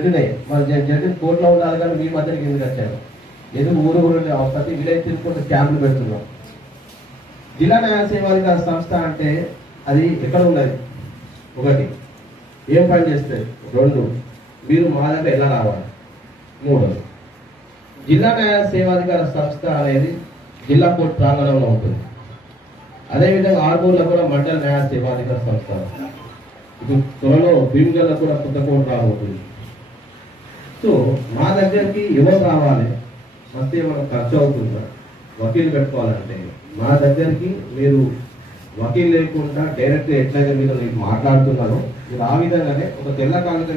జడ్డునే మరి జడ్డు కోర్టులో ఉండాలి కానీ మీ మధ్యకి ఎందుకు వచ్చారు? ఎందుకు ఊరు ప్రతి విలేజ్ తిరుగుకుంటూ క్యాంపులు పెడుతున్నాం. జిల్లా న్యాయ సేవాధికార సంస్థ అంటే అది ఎక్కడ ఉన్నది? ఒకటి, ఏం పని చేస్తుంది? రెండు, మీరు మా దగ్గర ఎలా రావాలి? మూడు, జిల్లా న్యాయ సేవాధికార సంస్థ అనేది జిల్లా కోర్టు ప్రాంగణంలో ఉంటుంది. అదేవిధంగా ఆర్మూర్లో కూడా మండల న్యాయ సేవాధికార సంస్థ, ఇప్పుడు త్వరలో భీమగల్లో కూడా కొత్త కోర్టు రాబోతుంది. సో మా దగ్గరికి ఎవరు రావాలి? మస్తే మనం ఖర్చు అవుతుందా? వకీలు పెట్టుకోవాలంటే మా దగ్గరికి మీరు వకీలు లేకుండా డైరెక్ట్గా ఎట్లయితే మీరు మాట్లాడుతున్నారో మీరు ఆ విధంగానే ఒక తెల్ల కాగితం.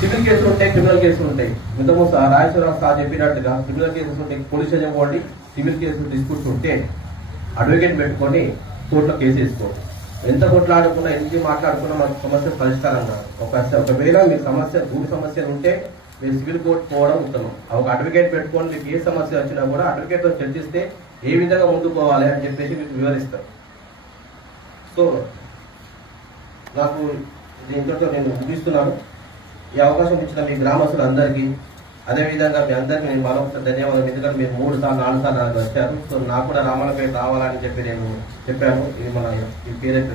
సివిల్ కేసులు ఉంటాయి, క్రిమినల్ కేసులు ఉంటాయి. ఇంతకు రాజేశ్వరరావు సార్ చెప్పినట్టుగా క్రిమినల్ కేసెస్ ఉంటాయి, పోలీస్ స్టేషన్ పోండి. సివిల్ కేసులు డిస్ప్యూట్స్ ఉంటే అడ్వకేట్ పెట్టుకొని కోర్టులో కేసు వేసుకోండి. ఎంత కొట్లాడుకున్నా ఎన్ని మాట్లాడుకున్నా మనకు సమస్య పరిష్కారం కాదు. ఒకవేళ మీ సమస్య భూమి సమస్యలు ఉంటే మీరు సివిల్ కోర్టు పోవడం ఉత్తమం. ఒక అడ్వకేట్ పెట్టుకొని మీకు ఏ సమస్య వచ్చినా కూడా అడ్వకేట్తో చర్చిస్తే ఏ విధంగా ముందుకు పోవాలి అని చెప్పేసి మీకు వివరిస్తారు. సో నాకు దీంతో నేను ముగిస్తున్నాను. ఈ అవకాశం ఇచ్చిన మీ గ్రామస్తులందరికీ, అదేవిధంగా మీ అందరికీ నేను మరొకసారి ధన్యవాదాలు. ఎందుకంటే మీరు 3 సార్లు 4 సార్లు నాకు వచ్చారు. సో నాకు కూడా రామాలపేట రావాలని చెప్పి నేను చెప్పాను. ఇది మన ఈ పేరైతే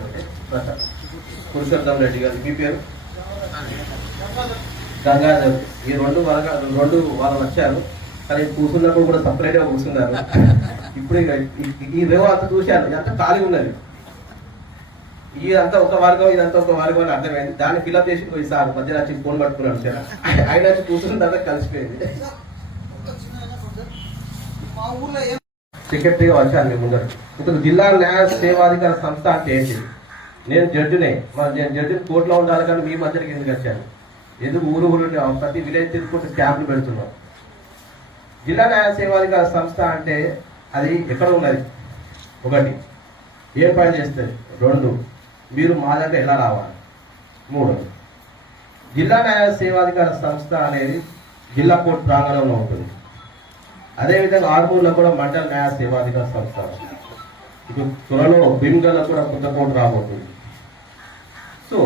పురుషోత్తం రెడ్డి గారు, మీ పేరు గంగాధర్. ఈ రెండు వాళ్ళు వచ్చారు, కానీ కూర్చున్నప్పుడు కూడా సపరేట్గా కూర్చున్నారు. ఇప్పుడు ఈ రేవ అంతా చూశాను, ఇదంతా ఖాళీ ఉన్నది. ఇదంతా ఒక వర్గం, ఇదంతా ఒక వర్గం అని అర్థమైంది. దాన్ని ఫిల్అప్ చేసి పోయి సార్ మధ్యలో వచ్చి ఫోన్ పట్టుకున్నాను సార్. ఆయన వచ్చి కూర్చున్న తర్వాత కలిసిపోయింది. సెక్రటరీగా వచ్చాను మీ ముందర. ఇప్పుడు జిల్లా న్యాయ సేవాధికార సంస్థ అంటే ఏంటి? నేను జడ్జినే, నేను జడ్జిని కోర్టులో ఉండాలి కానీ మీ మధ్యకి ఎందుకు వచ్చాను? ఎందుకు ఊరు ప్రతి విలేజ్ తిరుగుకుంటూ క్యాంపులు పెడుతున్నాం. జిల్లా న్యాయ సేవాధికార సంస్థ అంటే అది ఎక్కడ ఉన్నది? ఒకటి, ఏం పని చేస్తుంది? రెండు, మీరు మా దగ్గర ఎలా రావాలి? మూడు, జిల్లా న్యాయ సేవాధికార సంస్థ అనేది జిల్లా కోర్టు ప్రాంగణంలో ఉంటుంది. అదేవిధంగా ఆర్మూర్లో కూడా మండల న్యాయ సేవాధికార సంస్థ, ఇప్పుడు త్వరలో భీమగల్లో కూడా కొత్త కోర్టు రాబోతుంది. సో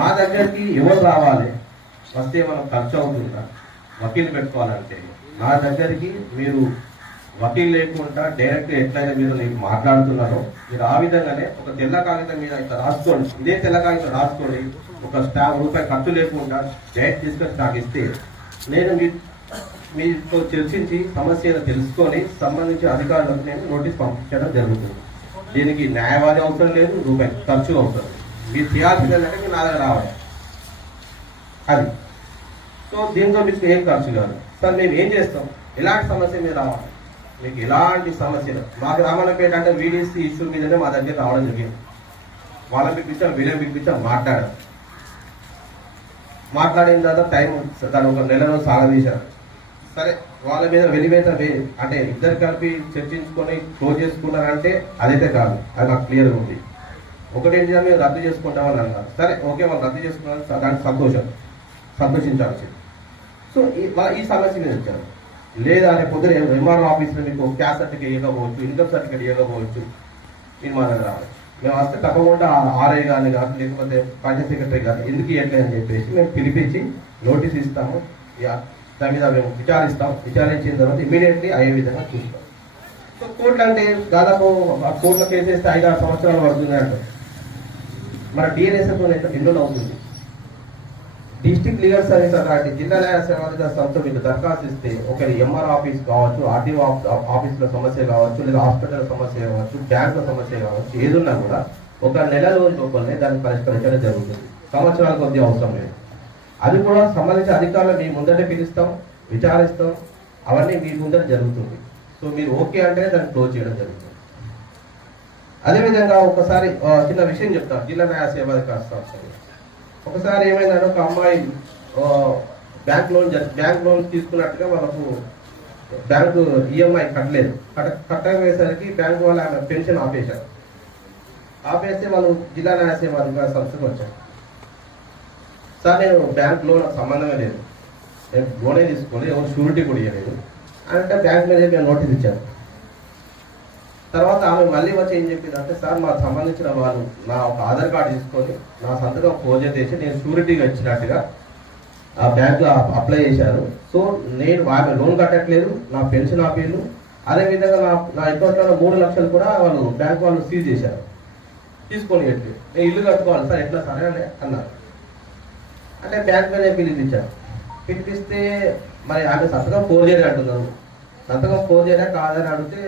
మా దగ్గరికి ఎవరు రావాలి? వస్తే మనం ఖర్చు అవుతుందా? వకీలు పెట్టుకోవాలంటే మా దగ్గరికి మీరు వకీలు లేకుండా డైరెక్ట్ ఎట్లయితే మీరు మాట్లాడుతున్నారో మీరు ఆ విధంగానే ఒక తెల్ల కాగితం మీద ఇట్లా రాసుకోండి. ఇదే తెల్ల కాగితం రాసుకోండి. ఒక ₹1 ఖర్చు లేకుండా డైరెక్ట్ తీసుకొని నాకు ఇస్తే నేను మీతో చర్చించి సమస్యను తెలుసుకొని సంబంధించిన అధికారులకు నేను నోటీస్ పంపించడం జరుగుతుంది. దీనికి న్యాయవాది అవసరం లేదు, రూపాయి ఖర్చు అవసరం. మీరు చేయాల్సిందంటే మీరు నా దగ్గర రావాలి అది. సో దీంతో మీకు ఏం ఖర్చు కాదు సార్. మేము ఏం చేస్తాం? ఎలాంటి సమస్య మీద రావాలి? మీకు ఎలాంటి సమస్యలు మాకు రామాలపేట అంటే వీడిసి ఇష్యూ మీదనే మా దగ్గర రావడం జరిగింది. వాళ్ళని పిలిపించాం, వీడియో పిలిపించాం, మాట్లాడిన తర్వాత టైం దాని ఒక నెలలో సాగదీశారు. సరే వాళ్ళ మీద వెలివేత అంటే ఇద్దరు కలిపి చర్చించుకొని క్లోజ్ చేసుకున్నారంటే అదైతే కాదు, అది నాకు క్లియర్గా ఉంది. ఒకటేంటి మేము రద్దు చేసుకుంటామని అన్నారు. సరే ఓకే, వాళ్ళు రద్దు చేసుకున్నారు, దానికి సంతోషించాల్సింది. సో ఈ సమస్య మీద వచ్చారు. లేదా రేపు పొద్దున ఎంఆర్ఓ ఆఫీస్లో మీకు క్యాస్ట్ సర్టిఫికేట్ ఇవ్వకపోవచ్చు, ఇన్కమ్ సర్టిఫికేట్ ఇవ్వకపోవచ్చు, మీరు మా దగ్గర రావాలి. మేము వస్తే తప్పకుండా ఆర్ఐ కానీ లేకపోతే పంచాయత్ సెక్రటరీ కానీ ఎందుకు ఇవ్వట్లేదు అని చెప్పేసి మేము పిలిపించి నోటీస్ ఇస్తాము. దాని మీద మేము విచారించిన తర్వాత ఇమీడియట్లీ అయ్యే విధంగా చూస్తాం. సో కోర్టు అంటే దాదాపు కోర్టులో కేసు వేస్తే 5-6 సంవత్సరాలు పడుతుంది అంటారు. మన డిఎన్ఎస్తో ఎన్నో అవుతుంది. డిస్ట్రిక్ట్ లీగల్ సర్వీస్ అథారిటీ జిల్లా న్యాయ సేవాధికార సంస్థ మీకు దరఖాస్తు ఇస్తే ఒకరి ఎంఆర్ ఆఫీస్ కావచ్చు, ఆర్టీఓ ఆఫీసులో సమస్య కావచ్చు, లేదా హాస్పిటల్ సమస్య కావచ్చు, బ్యాంకుల సమస్య కావచ్చు, ఏదున్నా కూడా ఒక నెల రోజుల లోపలనే దాన్ని పరిష్కరించడం జరుగుతుంది. సంవత్సరాల కొద్ది అవసరం లేదు. అది కూడా సంబంధించిన అధికారులు మీ ముందటే పిలుస్తాం, విచారిస్తాం, అవన్నీ మీ ముందర జరుగుతుంది. సో మీరు ఓకే అంటే దాన్ని క్లోజ్ చేయడం జరుగుతుంది. అదేవిధంగా ఒకసారి చిన్న విషయం చెప్తాను. జిల్లా న్యాయ సేవాధికార సంస్థ ఒకసారి ఏమైందంటే ఒక అమ్మాయి బ్యాంక్ లోన్ తీసుకున్నట్టుగా వాళ్ళకు బ్యాంకు ఈఎంఐ కట్టలేదు. కట్టకపోయేసరికి బ్యాంకు వాళ్ళు ఆమె పెన్షన్ ఆపేస్తే వాళ్ళు జిల్లా న్యాయ సేవాధికార సంస్థకు వచ్చారు. సార్ నేను బ్యాంక్ లోన్ సంబంధమే లేదు, నేను లోనే తీసుకోలేదు, ఎవరు షూరిటీ కూడా ఇవ్వలేదు అంటే బ్యాంక్ మీద మేము నోటీస్ ఇచ్చాను. తర్వాత ఆమె మళ్ళీ వచ్చి ఏం చెప్పింది అంటే, సార్ మాకు సంబంధించిన వాళ్ళు నా ఒక ఆధార్ కార్డు తీసుకొని నా సంతకం ఫోర్జరీ చేసి నేను షూరిటీగా ఇచ్చినట్టుగా ఆ బ్యాంక్ అప్లై చేశారు. సో నేను ఆమె లోన్ కట్టట్లేదు, నా పెన్షన్ ఆపేళ్ళు, అదేవిధంగా నా అకౌంట్లో 3 లక్షలు కూడా వాళ్ళు బ్యాంక్ వాళ్ళు సీజ్ చేశారు. తీసుకొని ఎట్లు నేను ఇల్లు కట్టుకోవాలి సార్, ఎట్లా సరే అని అన్నారు. అంటే బ్యాంక్ మీద పిలిపించారు. పిలిపిస్తే మరి ఆమె సంతకం ఫోర్జరీ అంటున్నారు. సంతకం ఫోర్జరీ కాదని అడిగితే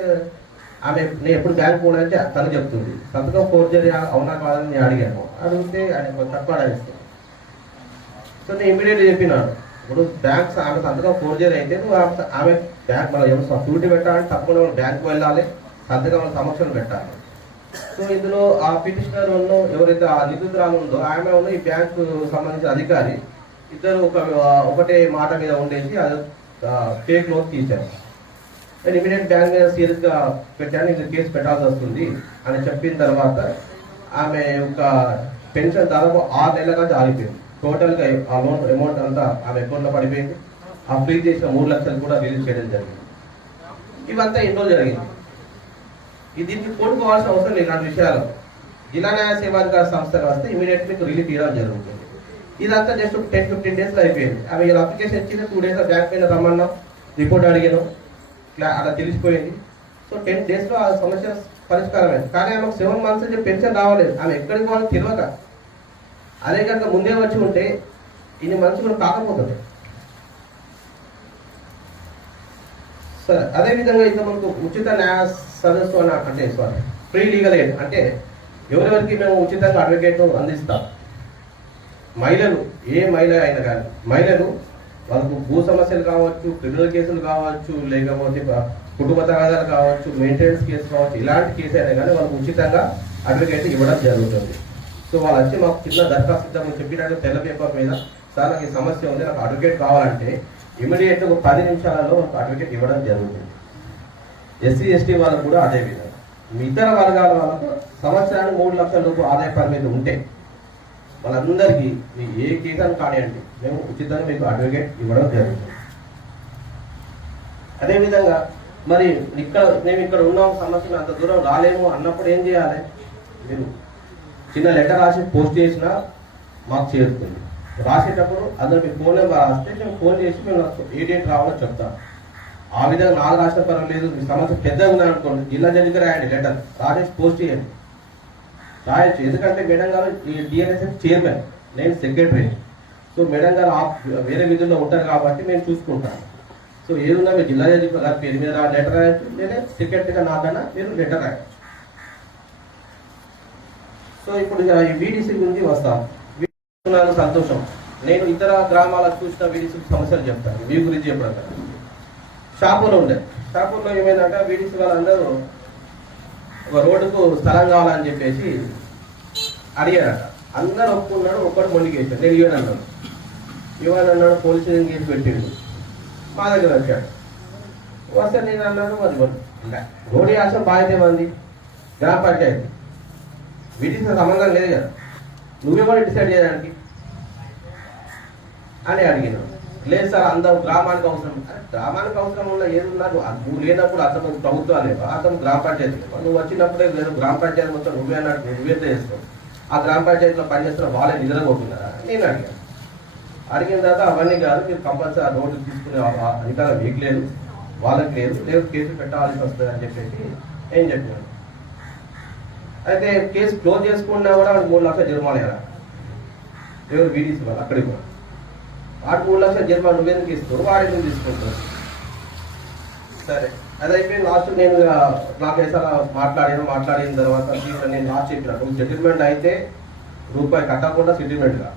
ఆమె నేను ఎప్పుడు బ్యాంక్ పోనంటే తను చెప్తుంది. సంతకం ఫోర్జరీ అవునా కాదని నేను అడిగాను. అడిగితే ఆయన తక్కువ అడిగిస్తాను. సో నేను ఇమీడియట్గా చెప్పినాను, ఇప్పుడు బ్యాంక్స్ ఆమె సంతకం ఫోర్జరీ అయితే నువ్వు ఆమె బ్యాంక్ మనం ఏమో సబ్సిడీ పెట్టాలంటే తప్పకుండా బ్యాంకు వెళ్ళాలి, సంతకం సమక్షంలో పెట్టాలి. సో ఇందులో ఆ పిటిషనర్ ఎవరైతే ఆ నిధురాలు ఉందో ఆమె ఈ బ్యాంకు సంబంధించిన అధికారి ఇద్దరు ఒకటే మాట మీద ఉండేసి అది ఫేక్ లోన్ తీశారు. నేను ఇమీడియట్ బ్యాంక్ మీద సీరియస్గా పెట్టాను, ఇది కేసు పెట్టాల్సి వస్తుంది అని చెప్పిన తర్వాత ఆమె ఒక పెన్షన్ దాదాపు 6 నెలలుగా జారిపోయింది. టోటల్గా ఆ లోన్ అమౌంట్ అంతా ఆమె అకౌంట్లో పడిపోయింది. ఆ ఫ్రీ చేసిన 3 లక్షలు కూడా రిలీజ్ చేయడం జరిగింది. ఇవంతా ఎన్నో జరిగింది. దీనికి కోరుకోవాల్సిన అవసరం లేదు. ఇలాంటి విషయాలు జిల్లా న్యాయ సేవాధికార సంస్థకు వస్తే ఇమీడియట్ మీకు రిలీఫ్ ఇవ్వడం జరుగుతుంది. ఇదంతా జస్ట్ 10-15 డేస్లో అయిపోయింది. ఆమె ఇలా అప్లికేషన్ ఇచ్చింది, 2 డేస్ బ్యాంక్ పైన రమ్మన్నాం, రిపోర్ట్ అడిగాను, అలా తెలిసిపోయింది. సో 10 డేస్లో ఆ సమస్య పరిష్కారమైంది. కానీ ఆమెకు 7 మంత్స్ నుంచి పెన్షన్ రావలేదు. ఆమె ఎక్కడికి పోవాలో తెలియక, అదే కనుక ముందే వచ్చి ఉంటే ఇన్ని మంత్స్ కూడా కాకపోతుంది. సరే, అదేవిధంగా ఇంకా మనకు ఉచిత న్యాయ సదస్సు అని అంటే ఫ్రీ లీగల్ ఎయిడ్ అంటే ఎవరెవరికి మేము ఉచితంగా అడ్వకేట్ అందిస్తాం. మహిళలు, ఏ మహిళ అయినా కానీ మహిళలు వాళ్ళకు భూ సమస్యలు కావచ్చు, క్రిమినల్ కేసులు కావచ్చు, లేకపోతే కుటుంబ తగాదాలు కావచ్చు, మెయింటెనెన్స్ కేసు కావచ్చు, ఇలాంటి కేసు అయినా కానీ వాళ్ళకు ఉచితంగా అడ్వకేట్ ఇవ్వడం జరుగుతుంది. సో వాళ్ళు వచ్చి మాకు చిన్న దరఖాస్తు ఇద్దామని చెప్పినట్టు తెల్ల పేపర్ మీద సార్ నాకు ఈ సమస్య ఉంది, నాకు అడ్వకేట్ కావాలంటే ఇమీడియట్గా ఒక 10 నిమిషాలలో ఒక అడ్వకేట్ ఇవ్వడం జరుగుతుంది. ఎస్సీ ఎస్టీ వాళ్ళకు కూడా అదే విధంగా. ఇతర వర్గాల వాళ్ళకు సంవత్సరానికి 3 లక్షల రూపాయలు ఆదాయ పరిమితి ఉంటే వాళ్ళందరికీ మీ ఏ కేసాన్ని కానివ్వండి మేము ఉచితంగా మీకు అడ్వకేట్ ఇవ్వడం జరుగుతుంది. అదేవిధంగా మరి మేము ఇక్కడ ఉన్నాం, సమస్యలు అంత దూరం రాలేము అన్నప్పుడు ఏం చేయాలి? మీరు చిన్న లెటర్ రాసి పోస్ట్ చేసినా మాకు చేరుతుంది. రాసేటప్పుడు అందరూ మీ ఫోన్ నెంబర్ రాస్తే మేము ఫోన్ చేసి మేము ఏ డేట్ రావాలో చెప్తాం. ఆ విధంగా నాకు రాసిన పర్వాలేదు. మీ సమస్య పెద్దగా ఉందనుకోండి, జిల్లా జడ్జికి రాయండి, లెటర్ రాసేసి పోస్ట్ చేయండి, రాయొచ్చు. ఎందుకంటే మేడం గారు ఈ డిఎన్ఎస్ఎఫ్ చైర్మన్, నేను సెక్రటరీ. సో మేడం గారు వేరే విధుల్లో ఉంటారు కాబట్టి మేము చూసుకుంటాను. సో ఏదున్నా మీరు జిల్లా జడ్జి గారి పేరు మీద లెటర్ రాయొచ్చు, లేదా సెక్రటరీగా నాకన్నా మీరు లెటర్ రాయొచ్చు. సో ఇప్పుడు ఈ వీడీసీ గురించి వస్తాం. సంతోషం, నేను ఇతర గ్రామాలకు చూసిన వీడీసీ సమస్యలు చెప్తాను. మీ గురించి చెప్పడం షాపూర్లో ఉండే, షాపూర్లో ఏమైందంటే వీడీసీ వాళ్ళందరూ ఒక రోడ్డుకు స్థలం కావాలని చెప్పేసి అడిగారట. అందరూ ఒప్పుకున్నాడు, ఒక్కడు మొండికేసాడు, నేను ఇవ్వనన్నాడు. ఇవ్వనన్నాడు, పోలీసు కేసు పెట్టిండు. మా దగ్గర వచ్చాడు. వస్తే నేను అన్నాను, మరి రోడ్డు యాసం బాధ్యత ఏమంది? గ్రామ పంచాయతీ, వీటికి సంబంధం లేదు కదా, నువ్వేమని డిసైడ్ చేయడానికి అని అడిగినాను. లేదు సార్, అందరూ గ్రామానికి అవసరం. గ్రామానికి అవసరం ఉన్న ఏదున్నా నువ్వు లేనప్పుడు అతను ప్రభుత్వాలు లేవా, అతను గ్రామ పంచాయతీ లేవా? నువ్వు వచ్చినప్పుడే లేదు గ్రామ పంచాయతీ మొత్తం నువ్వే అన్నట్టు నువ్వే చేస్తావు. ఆ గ్రామ పంచాయతీలో పనిచేస్తున్న వాళ్ళే నిద్రపోతున్నారా నేను అడిగాను. అడిగిన తర్వాత అవన్నీ కాదు, మీరు కంపల్సరీ ఆ రోడ్డు తీసుకునే అధికారం మీకు లేదు, వాళ్ళకి లేదు, లేదు కేసు పెట్టాల్సి వస్తుంది అని చెప్పేసి ఏం చెప్పాను. అయితే కేసు క్లోజ్ చేసుకున్నా కూడా 3 లక్షల జరిమానా ఎవరు వీడీసీ వాళ్ళు అక్కడికి కూడా. వాడు 3 లక్షల జరిమానా నువ్వెందుకు ఇస్తావు, వాడు ఎందుకు తీసుకుంటావు? సరే, అది అయిపోయింది. లాస్ట్ నేను నాకు ఏసారి మాట్లాడిన తర్వాత నేను లాస్ట్ చెప్పినట్టు సెటిల్మెంట్ అయితే రూపాయి కట్టకుండా సెటిల్మెంట్గా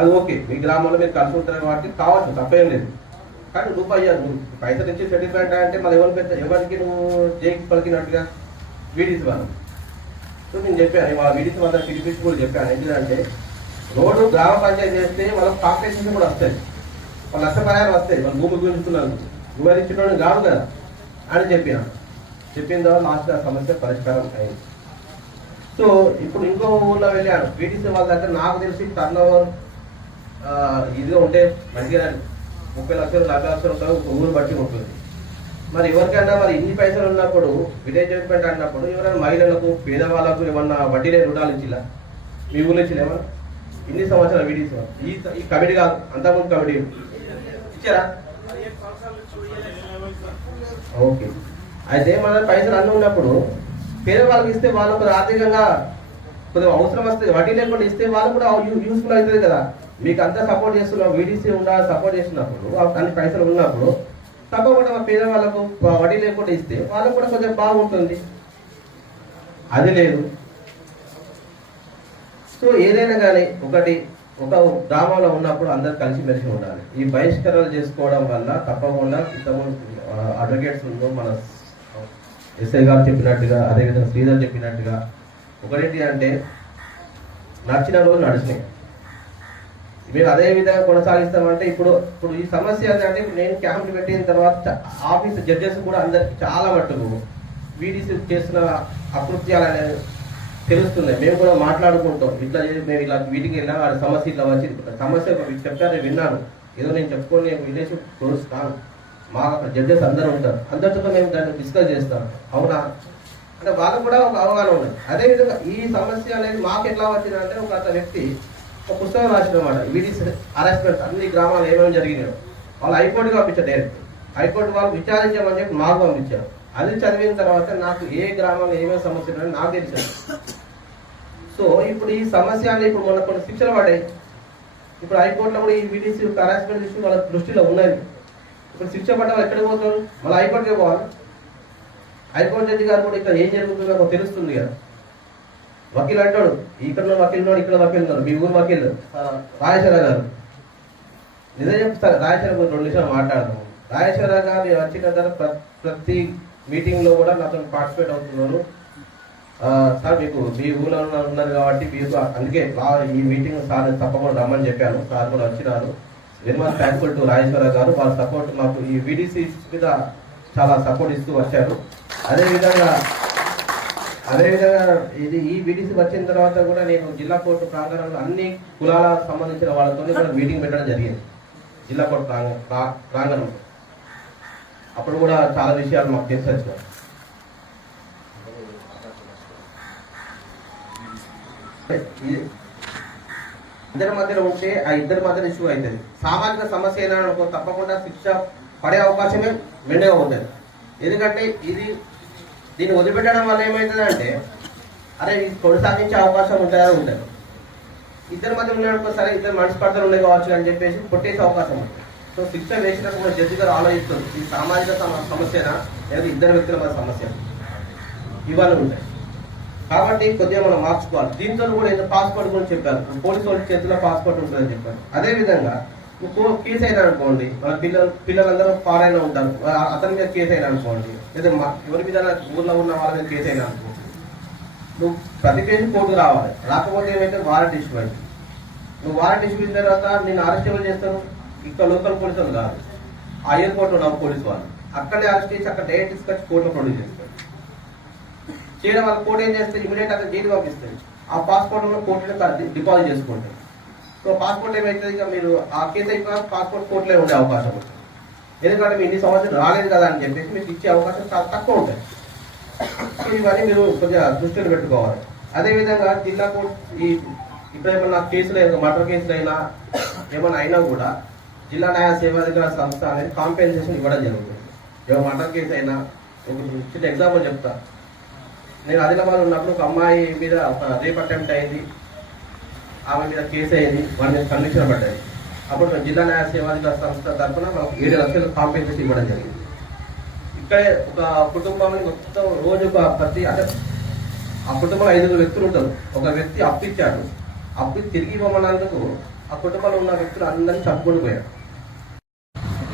అది ఓకే. మీ గ్రామంలో మీరు కలిసి ఉంటారు కాబట్టి కావచ్చు, తప్పేం లేదు. కానీ రూపాయి పైసలు ఇచ్చి సెటిల్మెంట్ అంటే మళ్ళీ ఎవరికి నువ్వు జైకి పలికినట్టుగా వీడీసీ వాళ్ళు. సో నేను చెప్పాను, మా వీడీసీ వాళ్ళని పిలిపించి కూడా చెప్పాను. ఎందుకంటే రోడ్డు గ్రామ పంచాయతీ చేస్తే వాళ్ళకి కాంపిటీషన్ కూడా వస్తాయి, వాళ్ళు నష్టపరిహారం వస్తాయి, వాళ్ళు భూమి గురించుకున్నారు, వివరించడం కాదు కదా అని చెప్పిన తర్వాత లాస్ట్ సమస్య పరిష్కారం అయింది. సో ఇప్పుడు ఇంకో ఊళ్ళో వెళ్ళాను, వీడీసీ వాళ్ళ దగ్గర నాకు తెలిసి టర్న్ ఓవర్ ఇదిగా ఉంటే మంచిగా 30 లక్షలు 40 లక్షలు ఉంటాయి, ఒక ఊరు బట్టి ఉంటుంది. మరి ఎవరికైనా మరి ఇన్ని పైసలు ఉన్నప్పుడు విలేజ్ డెవలప్మెంట్ అన్నప్పుడు ఎవరైనా మహిళలకు పేదవాళ్ళకు ఏమన్నా వడ్డీ లేని రుణాలు ఇచ్చిలా? మీ ఊళ్ళో ఇచ్చినా ఏమన్నా? ఇన్ని సంవత్సరాలు వీడియోస్ ఈ కమిటీ కాదు, అంతకుముందు కమిటీ ఇచ్చారా? ఓకే. అయితే మన పైసలు అన్నీ ఉన్నప్పుడు పేద వాళ్ళకి ఇస్తే వాళ్ళు కొద్దిగా ఆర్థికంగా కొద్దిగా అవసరం వస్తుంది, వడ్డీ లేకుండా ఇస్తే వాళ్ళు కూడా యూస్ఫుల్ అవుతుంది కదా. మీకు అంతా సపోర్ట్ చేస్తున్నాం, వీడీసీ ఉండాలి సపోర్ట్ చేసినప్పుడు, అన్ని పైసలు ఉన్నప్పుడు తప్పకుండా మా పేద వాళ్ళకు వడ్డీ లేకుండా ఇస్తే వాళ్ళకు కూడా కొంచెం బాగుంటుంది. అది లేదు. సో ఏదైనా కానీ ఒక గ్రామంలో ఉన్నప్పుడు అందరు కలిసిమెలిసి ఉండాలి. ఈ బహిష్కరణలు చేసుకోవడం వల్ల తప్పకుండా అడ్వకేట్స్ ఉందో మన ఎస్ఐ గారు చెప్పినట్టుగా, అదేవిధంగా శ్రీధర్ చెప్పినట్టుగా, ఒకటి అంటే నడిచిన రోజులు నడిచినాయి, మేము అదే విధంగా కొనసాగిస్తామంటే ఇప్పుడు ఈ సమస్య అంటే నేను క్యాంపులు పెట్టిన తర్వాత ఆఫీస్ జడ్జెస్ కూడా అందరికి చాలా మట్టుకు వీడీసీ చేస్తున్న అకృత్యాలు అనేది తెలుస్తున్నాయి. మేము కూడా మాట్లాడుకుంటాం, ఇట్లా మేము ఇలా మీటింగ్ వెళ్ళాం, వాళ్ళ సమస్య ఇట్లా వచ్చి సమస్య చెప్పారు, విన్నాను, ఏదో నేను చెప్పుకొని నేను విలేజ్ క్లోజ్ కాను, మా అక్కడ జడ్జెస్ అందరూ ఉంటారు, అందరితో మేము దాన్ని డిస్కస్ చేస్తాం. అవునా అంటే వాళ్ళకు కూడా ఒక అవగాహన ఉన్నది. అదేవిధంగా ఈ సమస్య అనేది మాకు ఎట్లా వచ్చిందంటే ఒక వ్యక్తి ఒక పుస్తకం రాసినమాట, వీడీసీ హరాస్మెంట్ అన్ని గ్రామాలు ఏమేమి జరిగినాయో వాళ్ళు హైకోర్టుకి పంపించారు. డైరెక్ట్ హైకోర్టు వాళ్ళు విచారించామని చెప్పి మాకు పంపించారు. అది చదివిన తర్వాత నాకు ఏ గ్రామంలో ఏమేమి సమస్యలు ఉన్నాయో నాకు తెలిసాను. సో ఇప్పుడు ఈ సమస్య అనేది ఇప్పుడు మొన్న కొన్ని శిక్షలు పడ్డాయి. ఇప్పుడు హైకోర్టులో కూడా ఈ వీడీసీ హరాస్మెంట్ ఇష్యూ వాళ్ళ దృష్టిలో ఉన్నది. ఇప్పుడు శిక్ష పడ్డ వాళ్ళు ఎక్కడికి పోతారు? మళ్ళీ హైకోర్టుకే పోవాలి. హైకోర్టు జడ్జి గారు కూడా ఇక్కడ ఏం జరుగుతుందో తెలుస్తుంది కదా. వకీల్ అంటాడు, ఇక్కడ వకీల్ ఉన్నాడు, ఇక్కడ వకీల్ ఉన్నాడు, మీ ఊరు వకీల్ రాజేశ్వర గారు. నిజం చెప్తారు, రాజేశ్వర గారు 2 నిమిషాలు మాట్లాడదాం. రాజేశ్వర గారు వచ్చిన తర్వాత ప్రతి మీటింగ్ లో కూడా నాతో పార్టిసిపేట్ అవుతున్నారు. సార్ మీకు మీ ఊళ్ళో ఉన్నారు కాబట్టి మీకు అందుకే ఈ మీటింగ్ సార్ తప్పకుండా రమ్మని చెప్పాను, సార్ కూడా వచ్చినారు. Very much thankful to Rajeshwara గారు, వాళ్ళ సపోర్ట్ మాకు ఈ వీడీసీ మీద చాలా సపోర్ట్ ఇస్తూ వచ్చారు. అదేవిధంగా ఇది ఈ వీడీసీ వచ్చిన తర్వాత కూడా నేను జిల్లా కోర్టు ప్రాంగణంలో అన్ని కులాలకు సంబంధించిన వాళ్ళతో కూడా మీటింగ్ పెట్టడం జరిగింది జిల్లా కోర్టు ప్రాంగణంలో. అప్పుడు కూడా చాలా విషయాలు మాకు తెలిసి ఇద్దరి మధ్యలో ఉంటే ఆ ఇద్దరి మధ్యలో ఇష్యూ అవుతుంది. సామాజిక సమస్య అయినా తప్పకుండా శిక్ష పడే అవకాశమే మెండుగా ఉంటుంది. ఎందుకంటే దీన్ని వదిలిపెట్టడం వల్ల ఏమవుతుందంటే అరే ఇది కొనసాగించే అవకాశం ఉంటుందా ఉంటుంది. ఇద్దరి మధ్య ఉన్నప్పుడు సరే ఇద్దరు మనస్పర్ధలు ఉన్నాయి కావచ్చు అని చెప్పేసి కొట్టేసే అవకాశం ఉంటుంది. సో శిక్ష వేసినప్పుడు జడ్జి గారు ఆలోచిస్తుంది ఈ సామాజిక సమస్యనా లేదా ఇద్దరు వ్యక్తుల మధ్య సమస్య, ఇవన్నీ ఉంటాయి. కాబట్టి కొద్దిగా మనం మార్చుకోవాలి. దీంతో కూడా ఏదో పాస్పోర్ట్ గురించి చెప్పారు, పోలీసు వాళ్ళ చేతిలో పాస్పోర్ట్ ఉంటుందని చెప్పారు. అదేవిధంగా కేసు అయినా అనుకోండి, మన పిల్లలందరూ ఫారెన్ ఉంటారు, అతని మీద కేసు అయినా అనుకోండి, లేదా ఎవరి మీద ఊర్లో ఉన్న వాళ్ళ మీద కేసు అయినా అనుకోండి, నువ్వు ప్రతి కేసు కోర్టు రావాలి. రాకపోతే ఏమైతే వారెంట్ ఇష్యూ అయింది. నువ్వు వారెంట్ ఇష్యూ అయిన తర్వాత నేను అరెస్ట్ ఎవరు చేస్తాను? ఇక్కడ లోకల్ పోలీసులు కాదు, ఆ ఎయిర్పోర్ట్ ఉన్న పోలీసు వాళ్ళు అక్కడే అరెస్ట్ చేసి అక్కడ డైరెక్ట్ తీసుకొచ్చి కోర్టులో ప్రొడ్యూస్ చేస్తారు. చేయడం వల్ల కోర్టు ఏం చేస్తే ఇమీడియట్ అక్కడ జైలు పంపిస్తుంది. ఆ పాస్పోర్ట్ కోర్టులో డిపాజిట్ చేసుకుంటారు. సో పాస్పోర్ట్ ఏమైతుంది, ఇక మీరు ఆ కేసు అయిపోయినా పాస్పోర్ట్ కోర్టులో ఉండే అవకాశం ఉంటుంది. ఎందుకంటే మీరు 2 సంవత్సరాలు రాలేదు కదా అని చెప్పేసి మీకు ఇచ్చే అవకాశం చాలా తక్కువ ఉంటాయి. సో ఇవన్నీ మీరు కొద్దిగా దృష్టిలో పెట్టుకోవాలి. అదేవిధంగా జిల్లా కోర్టు ఇప్పుడు ఏమన్నా కేసులు మర్డర్ కేసులు అయినా ఏమైనా అయినా కూడా జిల్లా న్యాయ సేవాధికార సంస్థ అనేది కాంపెన్సేషన్ ఇవ్వడం జరుగుతుంది. ఏమైనా మర్డర్ కేసు అయినా ఒక చిన్న ఎగ్జాంపుల్ చెప్తా. నేను ఆదిలాబాద్ ఉన్నప్పుడు ఒక అమ్మాయి మీద ఒక రేప్ అటెంప్ట్ అయింది, ఆమె మీద కేసు అయింది, వాళ్ళ మీద కన్విక్షన్ పడ్డాయి. అప్పుడు జిల్లా న్యాయ సేవాధికార సంస్థ తరఫున మనకు 7 లక్షలు కాంపెన్సేషన్ ఇవ్వడం జరిగింది. ఇక్కడే ఒక కుటుంబాన్ని మొత్తం రోజు ప్రతి అంటే ఆ కుటుంబంలో 5 వ్యక్తులు ఉంటారు. ఒక వ్యక్తి అప్పు ఇచ్చాడు, అప్పు తిరిగి ఇవ్వమన్నందుకు ఆ కుటుంబంలో ఉన్న వ్యక్తులు అందరినీ చంపుకొని పోయారు.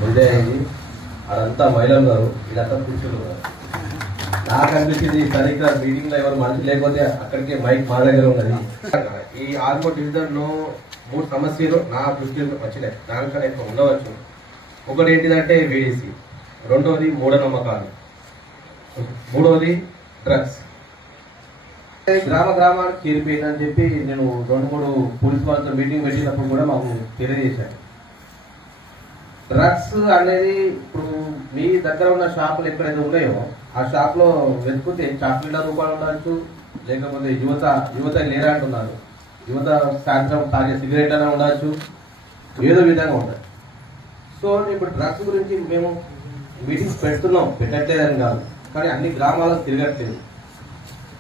ముందే అయింది, అదంతా మహిళలు ఉన్నారు, ఇదంతా పురుషులు ఉన్నారు. నాకు అనిపించింది సరిగ్గా మీటింగ్ లో ఎవరు మనిషి లేకపోతే అక్కడికి మైక్ మా దగ్గర ఉన్నది. ఈ ఆర్మో డివిజన్ లో 3 సమస్యలు నా దృష్టిలో వచ్చినాయి, దానికన్నా ఎక్కువ ఉండవచ్చు. ఒకటి ఏంటిదంటే వీడీసీ, రెండవది మూఢనమ్మకాలు, మూడవది డ్రగ్స్. గ్రామానికి చేరిపోయిందని చెప్పి నేను 2-3 పోలీస్ వాళ్ళతో మీటింగ్ పెట్టినప్పుడు కూడా మాకు తెలియజేశాను. డ్రగ్స్ అనేది ఇప్పుడు మీ దగ్గర ఉన్న షాపులు ఎక్కడైతే ఉన్నాయో ఆ షాప్ లో వెతుకుతే చాక్లెట్ల రూపాయలు ఉండొచ్చు, లేకపోతే యువత లేరా అంటున్నారు. యువత సాయంత్రం తాగే సిగరెట్ అయినా ఉండొచ్చు, ఏదో విధంగా ఉండదు. సో ఇప్పుడు డ్రగ్స్ గురించి మేము మీటింగ్స్ పెడుతున్నాం, పెట్టట్లేదని కాదు, కానీ అన్ని గ్రామాలకు తిరగట్లేదు.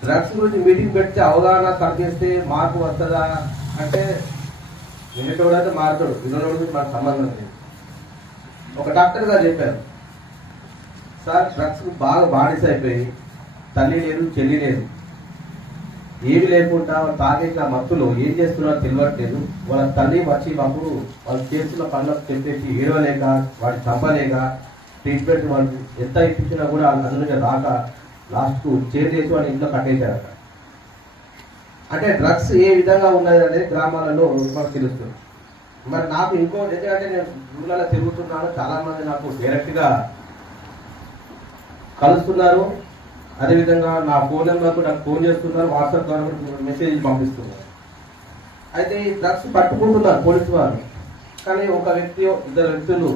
డ్రగ్స్ గురించి మీటింగ్ పెడితే అవగాహన కల్పిస్తే మార్పు వస్తుందా అంటే నిన్నటోడైతే మారుతాడు, ఇన్నోడు మనకు సంబంధం లేదు. ఒక డాక్టర్ గారు చెప్పారు, సార్ డ్రగ్స్ బాగా బానిస అయిపోయి తల్లి లేదు చెల్లి లేదు, ఏమి లేకుండా తాగేసిన మత్తులో ఏం చేస్తున్నారో తెలియట్లేదు. వాళ్ళ తల్లి వచ్చి మాకు వాళ్ళు చేస్తున్న పనులకు చెప్పేసి ఏడవలేక వాడిని చంపలేక ట్రీట్మెంట్ వాళ్ళు ఎంత ఇప్పించినా కూడా అందులోనే రాక లాస్ట్కు చేసి వాళ్ళ ఇంట్లో కట్టేశారట. అంటే డ్రగ్స్ ఏ విధంగా ఉన్నది అనేది గ్రామాలలో మాకు తెలుస్తుంది. మరి నాకు ఇంకో ఎందుకంటే నేను ఊళ్ళలో తిరుగుతున్నాను, చాలా మంది నాకు డైరెక్ట్గా కలుస్తున్నారు, అదేవిధంగా నా ఫోన్ నెంబర్కు నాకు ఫోన్ చేస్తున్నారు, వాట్సాప్ ద్వారా మెసేజ్ పంపిస్తున్నారు. అయితే ఈ డ్రగ్స్ పట్టుకుంటున్నారు పోలీసు వారు, కానీ ఒక వ్యక్తి ఇద్దరు వ్యక్తులు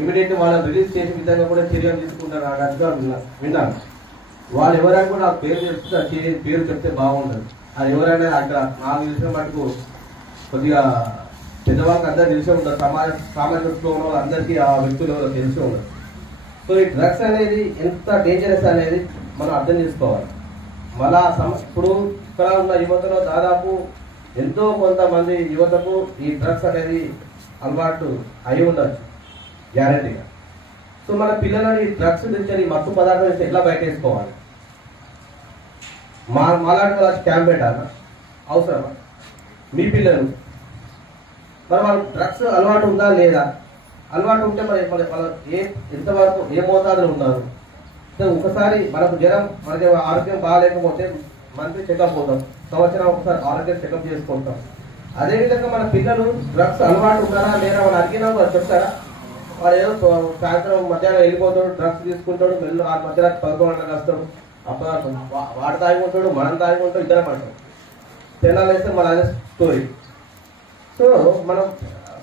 ఇమీడియట్ వాళ్ళని రిలీజ్ చేసే విధంగా కూడా చర్యలు తీసుకుంటారు అన్నట్టుగా విన్నాను. వాళ్ళు ఎవరైనా కూడా నాకు పేరు చెప్తే పేరు చెప్తే బాగుంటుంది. అది ఎవరైనా అక్కడ నాకు తెలిసిన మటుకు కొద్దిగా పెద్దవాళ్ళకి అందరూ తెలిసే ఉంటారు, సామాజిక అందరికీ ఆ వ్యక్తులు ఎవరో తెలిసే ఉండదు. సో ఈ డ్రగ్స్ అనేది ఎంత డేంజరస్ అనేది మనం అర్థం చేసుకోవాలి. మళ్ళా ఇప్పుడు ఇక్కడ ఉన్న యువతలో దాదాపు ఎంతో కొంతమంది యువతకు ఈ డ్రగ్స్ అనేది అలవాటు అయి ఉండొచ్చు గ్యారెంటీగా. సో మన పిల్లలని డ్రగ్స్ నుంచి ఈ మత్తు పదార్థం నుంచి ఎట్లా బయట వేసుకోవాలి? మాలాంటి వాళ్ళు క్యాంప్ పెట్టాలా అవసరమా? మీ పిల్లలు మరి వాళ్ళ డ్రగ్స్ అలవాటు ఉందా లేదా? అలవాటు ఉంటే మరి వాళ్ళు ఎంతవరకు ఏ మోతాదులో ఉన్నారు? ఒకసారి మనకు మనకి ఆరోగ్యం బాగాలేకపోతే మంత్లీ చెకప్ పోతాం, సంవత్సరం ఒకసారి ఆరోగ్యం చెకప్ చేసుకుంటాం. అదేవిధంగా మన పిల్లలు డ్రగ్స్ అలవాటు ఉన్నారా లేదా వాళ్ళు అడిగినా వాళ్ళు చెప్తారా? వాడు ఏదో సాయంత్రం మధ్యాహ్నం వెళ్ళిపోతాడు, డ్రగ్స్ తీసుకుంటాడు, వెళ్ళి ఆ మధ్యరాత్రి 11 గంటలకు వస్తాడు, అప్పుడు వాడు తాగుకుంటాడు, మనం తాగుకుంటాం, ఇద్దరం పడతాం, తినాలేస్తే మన అదే స్టోరీ. సో మనం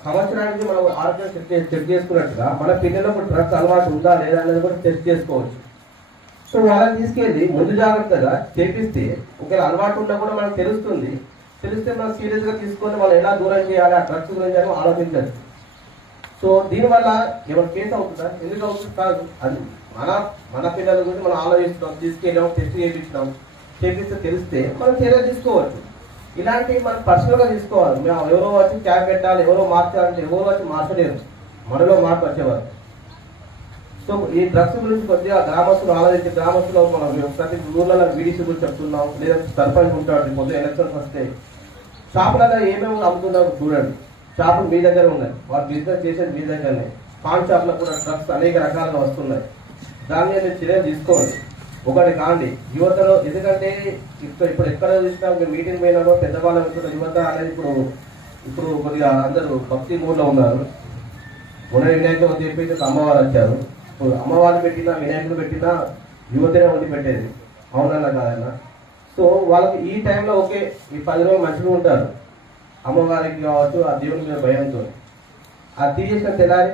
సంవత్సరానికి మనం ఆరోగ్యం చెక్ చేసుకున్నట్టుగా మన పిల్లలకు డ్రగ్స్ అలవాటు ఉందా లేదా అనేది కూడా టెస్ట్ చేసుకోవచ్చు. సో వాళ్ళని తీసుకెళ్ళి ముందు జాగ్రత్తగా చేపిస్తే ఒకవేళ అలవాటు ఉన్నా కూడా మనకు తెలిస్తే మనం సీరియస్గా తీసుకొని వాళ్ళు ఎలా దూరం చేయాలి ఆ డ్రగ్స్ గురించి అని ఆలోచించాలి. సో దీనివల్ల ఎవరి కేసు అవుతుందా? ఎందుకు అవుతుంది కాదు, అది మన పిల్లల గురించి మనం ఆలోచిస్తాం, తీసుకెళ్ళాం, టెస్ట్ చేపిస్తే తెలిస్తే మనం చర్యలు తీసుకోవచ్చు. ఇలాంటివి మనం పర్సనల్గా తీసుకోవాలి. మేము ఎవరో వచ్చి క్యాబ్ పెట్టాలి, ఎవరో మార్చాలంటే ఎవరో వచ్చి మార్చలేరు, మనలో మార్పు వచ్చేవారు. సో ఈ డ్రగ్స్ గురించి కొద్దిగా గ్రామస్తులు ఆలోచించి గ్రామస్తులు మనం ప్రతి ఊర్లలో వీడిసి గురించి చెప్తున్నాం, లేదా సర్పంచ్ ఉంటాడు, పొద్దున ఎలక్షన్స్ వస్తే షాపులలో ఏమేమి అమ్ముతున్నారు చూడండి. షాపులు మీ దగ్గర ఉన్నాయి, వాళ్ళు బిజినెస్ చేసేది మీ దగ్గరనే. పాన్ షాప్లో కూడా డ్రగ్స్ అనేక రకాలుగా వస్తున్నాయి. దాన్ని మీరు చర్యలు తీసుకోండి. ఒకటి కాండి యువతలో, ఎందుకంటే ఇప్పుడు ఎక్కడ చూసినా మీటింగ్ పోయినాలో పెద్దవాళ్ళ యువత అనేది ఇప్పుడు కొద్దిగా అందరూ భక్తి మూడ్లో ఉన్నారు. మొన్న వినాయకుడు అని చెప్పేసి అమ్మవారు వచ్చారు. ఇప్పుడు అమ్మవారు పెట్టినా వినాయకుడు పెట్టినా యువతనే వండి పెట్టేది, అవునన్నా కాదన్నా. సో వాళ్ళకి ఈ టైంలో ఓకే ఈ 10 రోజులు మంచిగా ఉంటారు, అమ్మవారికి కావచ్చు ఆ దేవుని మీద భయంతో. అది తీసేసిన తెల్లారి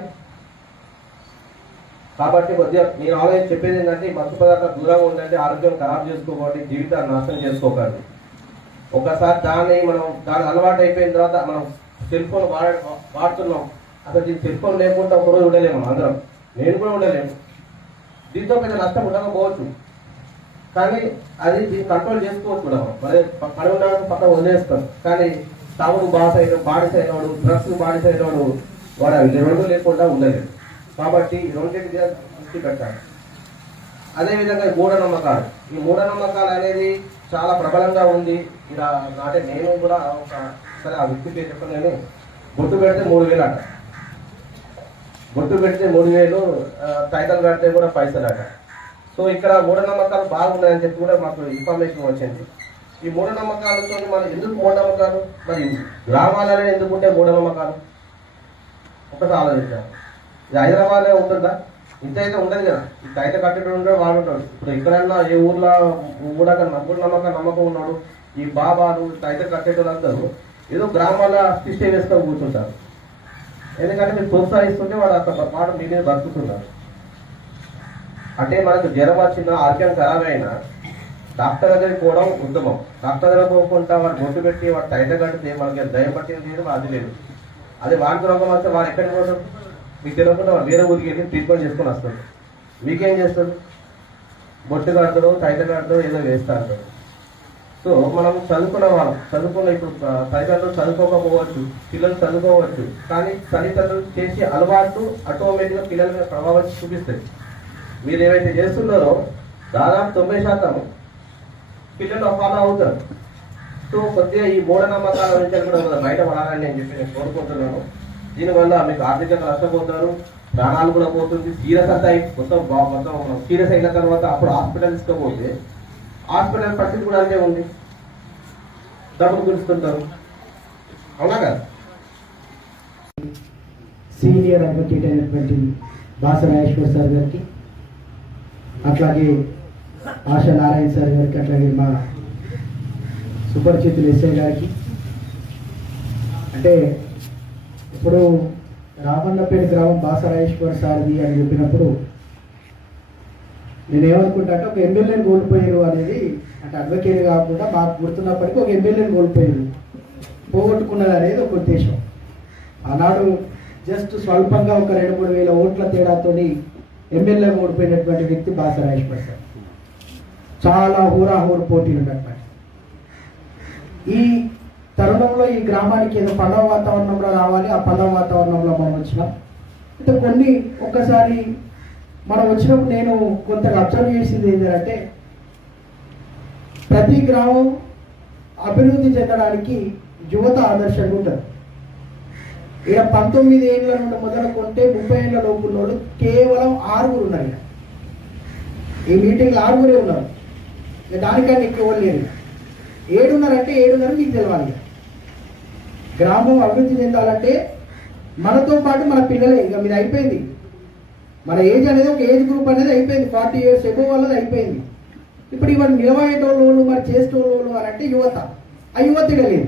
కాబట్టి కొద్దిగా నేను ఆలోచన చెప్పేది ఏంటంటే మత్తు పదార్థాలు దూరంగా ఉండండి, ఆరోగ్యం ఖరాబ్ చేసుకోకండి, జీవితాన్ని నాశనం చేసుకోకండి. ఒకసారి దాని అలవాటు అయిపోయిన తర్వాత మనం సెల్ ఫోన్ వాడుతున్నాం, అసలు దీనికి సెల్ ఫోన్ లేకుండా ఒకరోజు ఉండలేము అందరం, నేను కూడా ఉండలేము. దీంతో పెద్ద నష్టం ఉండకపోవచ్చు, కానీ అది దీన్ని కంట్రోల్ చేసుకోవచ్చు కూడా. మరి పని ఉండడం పక్కన వదిలేస్తాం, కానీ తాగుడు బానిస అయినవాడు, డ్రగ్స్ బానిస అయినవాడు వాడు అవి రెండు లేకుండా ఉండలేదు. కాబట్టి ఈ రెండింటి దృష్టి పెట్టాలి. అదేవిధంగా మూఢనమ్మకాలు, ఈ మూఢనమ్మకాలు అనేది చాలా ప్రబలంగా ఉంది. ఇలా అంటే నేను కూడా సరే ఆ వ్యక్తి పేరు చెప్పాను, నేను బొట్టు పెడితే 3000 అట, బొట్టు పెడితే 3000, టైటిల్ కడితే కూడా పైసలు అట. సో ఇక్కడ మూఢనమ్మకాలు బాగున్నాయని చెప్పి కూడా మాకు ఇన్ఫర్మేషన్ వచ్చింది. ఈ మూఢనమ్మకాలతో మనం ఎందుకు మూఢనమ్మకాలు, మరి గ్రామాలనే ఎందుకుంటే మూఢనమ్మకాలు ఒకటి ఆలోచించాలి. ఇది హైదరాబాద్లో ఉంటుందా? ఇంతైతే ఉండదు కదా, ఈ కైత కట్టేటోడు ఉంటాడు, వాడు ఉంటాడు. ఇప్పుడు ఎక్కడన్నా ఏ ఊర్లో నమ్మకం ఉన్నాడు, ఈ బాబాలు కైత కట్టేటోళ్ళు అందరూ ఏదో గ్రామాల్లో సిస్టమ్ వేసుకొని కూర్చుంటారు. ఎందుకంటే మీరు ప్రోత్సహిస్తుంటే వాడు అక్కడ మాట మీ మీద బతుకుతున్నారు. అంటే మనకు జ్వరం వచ్చిన ఆరోగ్యం ఖరాబ్ అయినా డాక్టర్ దగ్గరికి పోవడం ఉత్తమం. డాక్టర్ దగ్గర పోకుండా వాడు బొట్టు పెట్టి వాడు టైట్ కట్టితే మనకి దయ పట్టింది లేదు, అది లేదు. అదే వాడికి రోగం వస్తే వాడు ఎక్కడికి పోతాడు? మీకు తెలియకుండా వాడు వేరే ఊరికి వెళ్ళి ట్రీట్మెంట్ చేసుకొని వస్తాడు. మీకేం చేస్తాడు? బొట్టు కడతాడు, టైట్ కడతాడు, ఏదో వేస్తా అంటాడు. సో మనం చదువుకున్న వాళ్ళం, చదువుకున్న ఇప్పుడు తల్లిదండ్రులు చదువుకోకపోవచ్చు, పిల్లలు చదువుకోవచ్చు, కానీ తల్లిదండ్రులు చేసే అలవాటు ఆటోమేటిక్గా పిల్లల మీద ప్రభావం చూపిస్తుంది. మీరు ఏవైతే చేస్తున్నారో దాదాపు 90% పిల్లలు ఫాలో అవుతారు. సో కొద్దిగా ఈ మూఢనమ్మకాల నుంచి కూడా బయట పడాలని అని చెప్పి నేను కోరుకుంటున్నాను. దీనివల్ల మీకు ఆర్థికంగా నష్టపోతారు, ప్రాణాలు కూడా పోతుంది. సీరియస్ అంతా మొత్తం సీరియస్ అయిన తర్వాత అప్పుడు హాస్పిటల్ తీసుకోపోతే హాస్పిటల్ పరిస్థితి కూడా అంతే ఉంది. డబ్బులు గురుస్తుంటారు, అవునా కదా? సీనియర్ అడ్వకేట్ అయినటువంటి బాస రాజేశ్వర్ సార్ గారికి, అట్లాగే ఆశా నారాయణ సార్ గారికి, అట్లాగే మా సుపరిచితులు ఎస్ఐ గారికి. అంటే ఇప్పుడు రామన్నపేట గ్రామం బాస రాజేశ్వర్ సార్ది అని చెప్పినప్పుడు నేను ఏమనుకుంటా అంటే ఒక ఎమ్మెల్యేని కోల్పోయారు అనేది, అంటే అడ్వకేట్ కాకుండా మాకు గుర్తున్నప్పటికీ ఒక ఎమ్మెల్యేని కోల్పోయారు, పోగొట్టుకున్నది అనేది ఒక ఉద్దేశం. ఆనాడు జస్ట్ స్వల్పంగా ఒక 2-3 వేల ఓట్ల తేడాతో ఎమ్మెల్యే ఓడిపోయినటువంటి వ్యక్తి బాస రాజేశ్వర్ సార్. చాలా హోరాహోరు పోటీలు ఉన్నటువంటి ఈ తరుణంలో ఈ గ్రామానికి ఏదో పండవ వాతావరణంలో రావాలి, ఆ పండవ వాతావరణంలో మనం వచ్చినాం. అంటే కొన్ని ఒక్కసారి మనం వచ్చినప్పుడు నేను కొంత అబ్జర్వ్ చేసింది ఏంటంటే, ప్రతి గ్రామం అభివృద్ధి చెందడానికి యువత ఆదర్శంగా ఉంటుంది. ఇక్కడ 19 ఏళ్ళ నుండి మొదలుకుంటే 30 ఏళ్ళ లోపు ఉన్నోళ్ళు కేవలం 6 ఉన్నారు. ఈ మీటింగ్లో 6 ఉన్నారు, దానికన్నా ఎక్కువ లేరు. 7 ఉన్నారంటే 7 ఉన్నారు మీకు తెలవాలి. గ్రామం అభివృద్ధి చెందాలంటే మనతో పాటు మన పిల్లలే, ఇక మీద అయిపోయింది. మన ఏజ్ అనేది ఒక ఏజ్ గ్రూప్ అనేది అయిపోయింది, 40 years ఎబో వాళ్ళది అయిపోయింది. ఇప్పుడు ఇవన్నీ నిలబడేటోళ్ళు మరి చేసేటోళ్ళు అని అంటే యువత, ఆ యువత లేదు.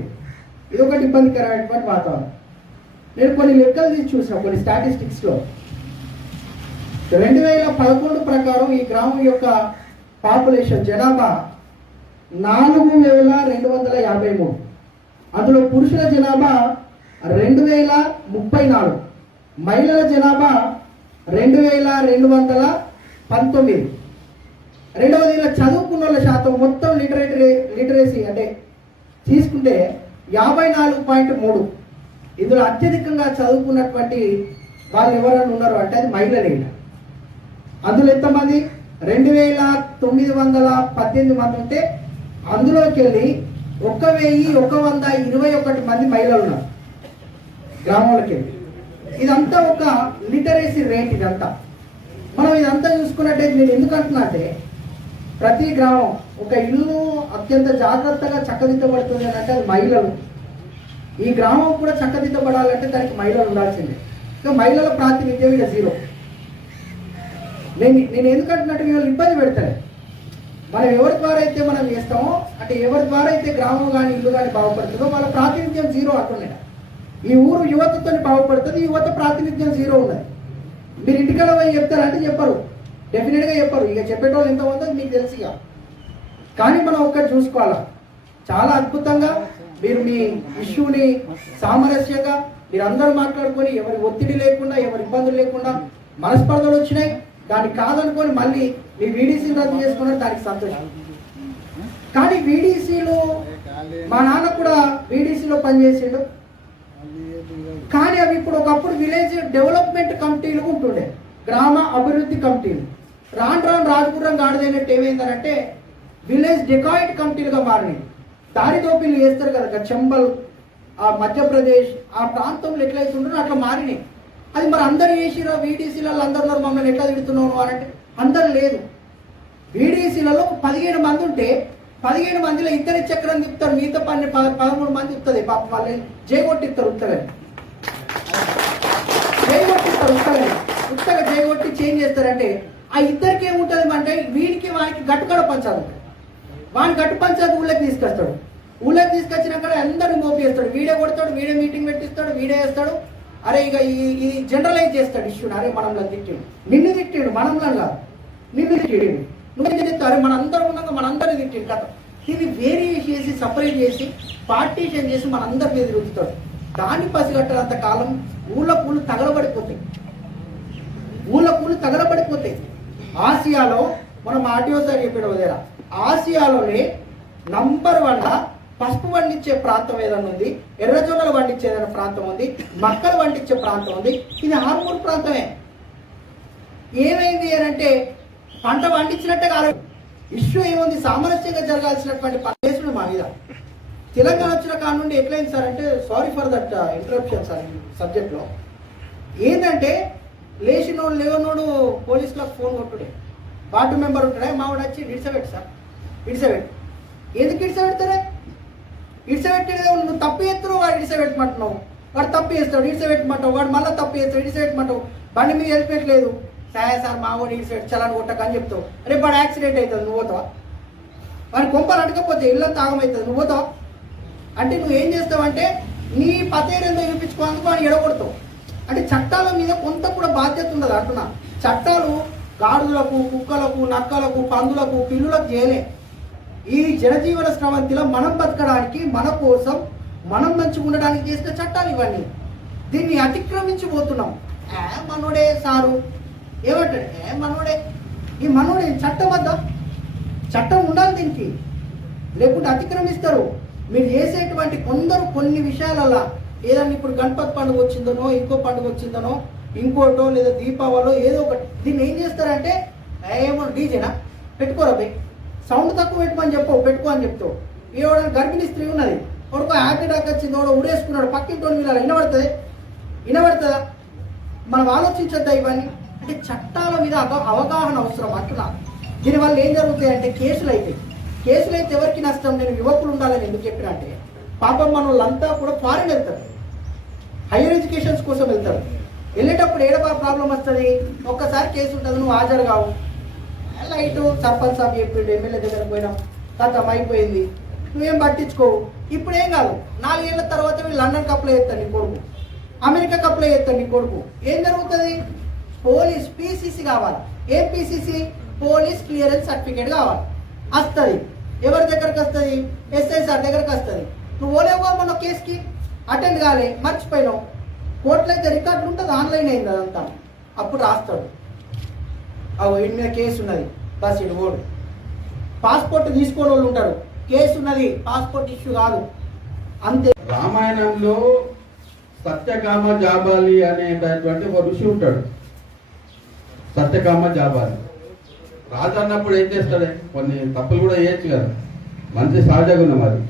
ఇది ఒకటి ఇబ్బందికరమైనటువంటి వాతావరణం. నేను కొన్ని లెక్కలు తీసి చూసాను, కొన్ని స్టాటిస్టిక్స్లో 2011 ప్రకారం ఈ గ్రామం యొక్క పాపులేషన్ జనాభా 4253. అందులో పురుషుల జనాభా 2034, మహిళల జనాభా 2219. రెండవది ఇలా చదువుకున్న వాళ్ళ శాతం మొత్తం లిటరసీ అంటే తీసుకుంటే 54.3. ఇందులో అత్యధికంగా చదువుకున్నటువంటి వాళ్ళు ఎవరైనా ఉన్నారు అంటే అది మహిళలే. అందులో ఎంతమంది? 2918 మంది ఉంటే అందులోకి వెళ్ళి 1121 మంది మహిళలు ఉన్నారు గ్రామంలోకి వెళ్ళి. ఇదంతా ఒక లిటరసీ రేట్. ఇదంతా మనం ఇదంతా చూసుకున్నట్టయితే నేను ఎందుకు అంటున్నా అంటే, ప్రతి గ్రామం ఒక ఇల్లు అత్యంత జాగ్రత్తగా చక్కదిద్దబడుతుంది అని అంటే అది మహిళలు. ఈ గ్రామం కూడా చక్కదిద్దబడాలంటే దానికి మహిళలు ఉండాల్సిందే. ఇంకా మహిళల ప్రాతినిధ్యం ఇక 0. నేను ఎందుకంటున్నట్టు వీళ్ళు ఇబ్బంది పెడతారు. మనం ఎవరి ద్వారా అయితే మనం చేస్తామో, అంటే ఎవరి ద్వారా అయితే గ్రామం కానీ ఇల్లు కానీ బాగుపడుతుందో వాళ్ళ ప్రాతినిధ్యం 0 అట్లున్నాయి. ఈ ఊరు యువతతో బాగుపడుతుంది, యువత ప్రాతినిధ్యం 0 ఉన్నది. మీరు ఇంటికాడ పోయి చెప్తారంటే చెప్పరు, డెఫినెట్గా చెప్పరు. ఇక చెప్పేటోళ్ళు ఎంత ఉందో మీకు తెలుసు. ఇక కానీ మనం ఒక్కటి చూసుకోవాలా, చాలా అద్భుతంగా మీరు మీ ఇష్యూని సామరస్యంగా మీరు అందరూ మాట్లాడుకొని, ఎవరి ఒత్తిడి లేకుండా, ఎవరి ఇబ్బందులు లేకుండా, మనస్పర్ధలు వచ్చినాయి దాన్ని కాదనుకొని మళ్ళీ మీ వీడీసీని రద్దు చేసుకున్నారు, దానికి సంతోషం. కానీ వీడీసీలో మా నాన్న కూడా వీడీసీలో పనిచేసిండు. కానీ అవి ఇప్పుడు ఒకప్పుడు విలేజ్ డెవలప్మెంట్ కమిటీలు ఉంటుండే, గ్రామ అభివృద్ధి కమిటీలు. రాను రాజపురం గాడిదైనట్టు ఏమైందనంటే విలేజ్ డెకాయిట్ కమిటీలుగా మారినాయి. దారి దోపిళ్ళు చేస్తారు కదా చంబల్, ఆ మధ్యప్రదేశ్ ఆ ప్రాంతంలో ఎట్లయితే ఉంటుందో అట్లా మారినాయి. అది మరి అందరు చేసిరో వీడీసీలలో అందరు మమ్మల్ని ఎట్లా తిడుతున్నావు అని అంటే అందరు లేదు. వీడీసీలలో 17 మంది ఉంటే 17 మందిలో ఇద్దరి చక్రం తిప్పుతారు, మిగతా 13 మంది తిప్పుతుంది. పాప వాళ్ళు జయగొట్టిస్తారు, ఉత్తగా జయగొట్టి చేంజ్ చేస్తారంటే ఆ ఇద్దరికి ఏముంటుంది అంటే వీడికి వానికి గట్టుకడ పంచాలి. వాడిని గట్టు పంచాయతీ ఊళ్ళకి తీసుకొస్తాడు. ఊళ్ళకి తీసుకొచ్చినాక అందరిని మోపిస్తాడు, వీడే కొడతాడు, వీడే మీటింగ్ పెట్టిస్తాడు, వీడే వేస్తాడు. అరే ఇక ఇది జనరలైజ్ చేస్తాడు ఇష్యూని. అరే మనంలో తిట్టాడు, నిన్ను తిట్టాడు, మనంలో నిన్ను తిట్టాడు. నువ్వేం చెప్తారు మనందరం ఉన్నాక మనందరినీ తిట్టింది కథ ఇది వేరే చేసి సపరేట్ చేసి పార్టీషన్ చేసి మనందరి మీద తిరుగుతాడు. దాన్ని పసిగట్టనంత కాలం ఊళ్ళ పూలు తగలబడిపోతాయి, ఊళ్ళ పూలు తగలబడిపోతాయి. ఆసియాలో మనం ఆర్టీఓ సార్ చెప్పాడు వదేరా, ఆసియాలోనే నంబర్ 1 పసుపు పండించే ప్రాంతం ఏదైనా ఉంది, ఎర్రజొన్నలు పండించే ఏదైనా ప్రాంతం ఉంది, మక్కలు పండించే ప్రాంతం ఉంది. ఇది హార్మూర్ ప్రాంతమే. ఏమైంది అని అంటే పంట పండించినట్టే కాదు, ఇష్యూ ఏముంది, సామరస్యంగా జరగాల్సినటువంటి కేసులు మా మీద. తెలంగాణ వచ్చిన కాడ నుండి ఎట్లయింది సార్ అంటే, sorry for that interruption sir ఈ సబ్జెక్ట్లో, ఏంటంటే లేచినోడు లేవనోడు పోలీసులకు ఫోన్ కొట్టుడే, వార్డు మెంబర్ ఉంటాడే మావాడు వచ్చి ఇడిసబెట్టు సార్ ఇడిసబెట్టు, ఎందుకు ఇడిసబెడతారే, ఇడిసబెట్టేది నువ్వు తప్పు చేస్తున్నావు, వాడు ఇడిసబెట్టమంటున్నావు, వాడు తప్పు చేస్తాడు ఇడిసబెట్టమంటావు, వాడు మళ్ళీ తప్పు చేస్తాడు ఇడిసబెట్టమంటావు, బండి మీద వెళ్ళిపెట్టలేదు సార్ మావాడు ఇడిసబెట్టి చలాని కొట్టకని చెప్తావు, రేపు వాడు యాక్సిడెంట్ అవుతుంది నువ్వు పోతావా, వాడి కొంపలు అడగకపోతే ఇళ్ళంతా తాగమవుతుంది నువ్వు పోతావా అంటే నువ్వు ఏం చేస్తావంటే నీ పతేరేందో చూపించుకోవడానికి వాడిని ఎడగొడతావు. అంటే చట్టాల మీద కొంత కూడా బాధ్యత ఉండదు అంటున్నా. చట్టాలు గాడులకు కుక్కలకు నక్కలకు పందులకు పిల్లులకు చేయలే. ఈ జనజీవన స్రవంతిలో మనం బతకడానికి మన కోసం మనం మంచిగా ఉండడానికి చేసిన చట్టాలు ఇవన్నీ. దీన్ని అతిక్రమించిపోతున్నాం. మనోడే సారు ఏమంటాడు, మనోడే, ఈ మనోడే చట్టం వద్దా, చట్టం ఉండాలి దీనికి, లేకుంటే అతిక్రమిస్తారు. మీరు చేసేటువంటి కొందరు కొన్ని విషయాలల్లా ఏదన్నా ఇప్పుడు గణపతి పండుగ వచ్చిందనో ఇంకో పండుగ వచ్చిందనో ఇంకోటో లేదా దీపావళో ఏదో ఒకటి, దీన్ని ఏం చేస్తారంటే ఏమో డీజేనా పెట్టుకోరా బై, సౌండ్ తక్కువ పెట్టమని చెప్పవు, పెట్టుకో అని చెప్తావు. ఏవడ గర్భిణీ స్త్రీ ఉన్నది, కొడుకు హార్ట్ అటాక్ వచ్చింది, వాడు ఉడేసుకున్నాడు, పక్కింటోని వీళ్ళ వినబడుతుందా? మనం ఆలోచించొద్దా ఇవన్నీ? అంటే చట్టాల మీద అవగాహన అవసరం అంటున్నా. దీనివల్ల ఏం జరుగుతాయి అంటే కేసులు అయితే ఎవరికి నష్టం? నేను యువకులు ఉండాలని ఎందుకు చెప్పినా అంటే, పాపం మన వాళ్ళంతా కూడా ఫారిన్ వెళ్తారు, హైయర్ ఎడ్యుకేషన్స్ కోసం వెళ్తారు. వెళ్ళేటప్పుడు ఏడ ప్రాబ్లం వస్తుంది, ఒక్కసారి కేసు ఉంటుంది, నువ్వు హాజరు కావు, లైట్ సర్పంచ్ సాబ్ చెప్పిండు, ఎమ్మెల్యే దగ్గర పోయినాం, కథం అయిపోయింది, నువ్వేం పట్టించుకోవు. ఇప్పుడు ఏం కాదు, 4 ఏళ్ల తర్వాత వీళ్ళు లండన్కి అప్లై చేస్తాను నీ కొడుకు, అమెరికాకి అప్లై చేస్తాను నీ కొడుకు, ఏం జరుగుతుంది? పోలీస్ పీసీసీ కావాలి. ఏం పీసీసీ? పోలీస్ క్లియరెన్స్ సర్టిఫికేట్ కావాలి. వస్తుంది, ఎవరి దగ్గరకు వస్తుంది? ఎస్ఐ సార్ దగ్గరకు వస్తుంది. నువ్వు ఓలేవుగా మన కేసుకి అటెండ్ కాలే, మర్చిపోయినావు, కోర్టులో అయితే రికార్డులు ఉంటుంది, ఆన్లైన్ అయింది అదంతా, అప్పుడు రాస్తాడు వీడి మీద కేసు ఉన్నది, బస్ ఇటు ఓడు. పాస్పోర్ట్ తీసుకోని వాళ్ళు ఉంటారు, కేసు ఉన్నది, పాస్పోర్ట్ ఇష్యూ కాదు, అంతే. రామాయణంలో సత్యకామ జాబాలి అనేటటువంటి ఒక ఋషి ఉంటాడు. సత్యకామ జాబాలి రాజు అన్నప్పుడు ఏం చేస్తాడే, కొన్ని తప్పులు కూడా చేయొచ్చు కదా, మంచి సహజ గుణం అది.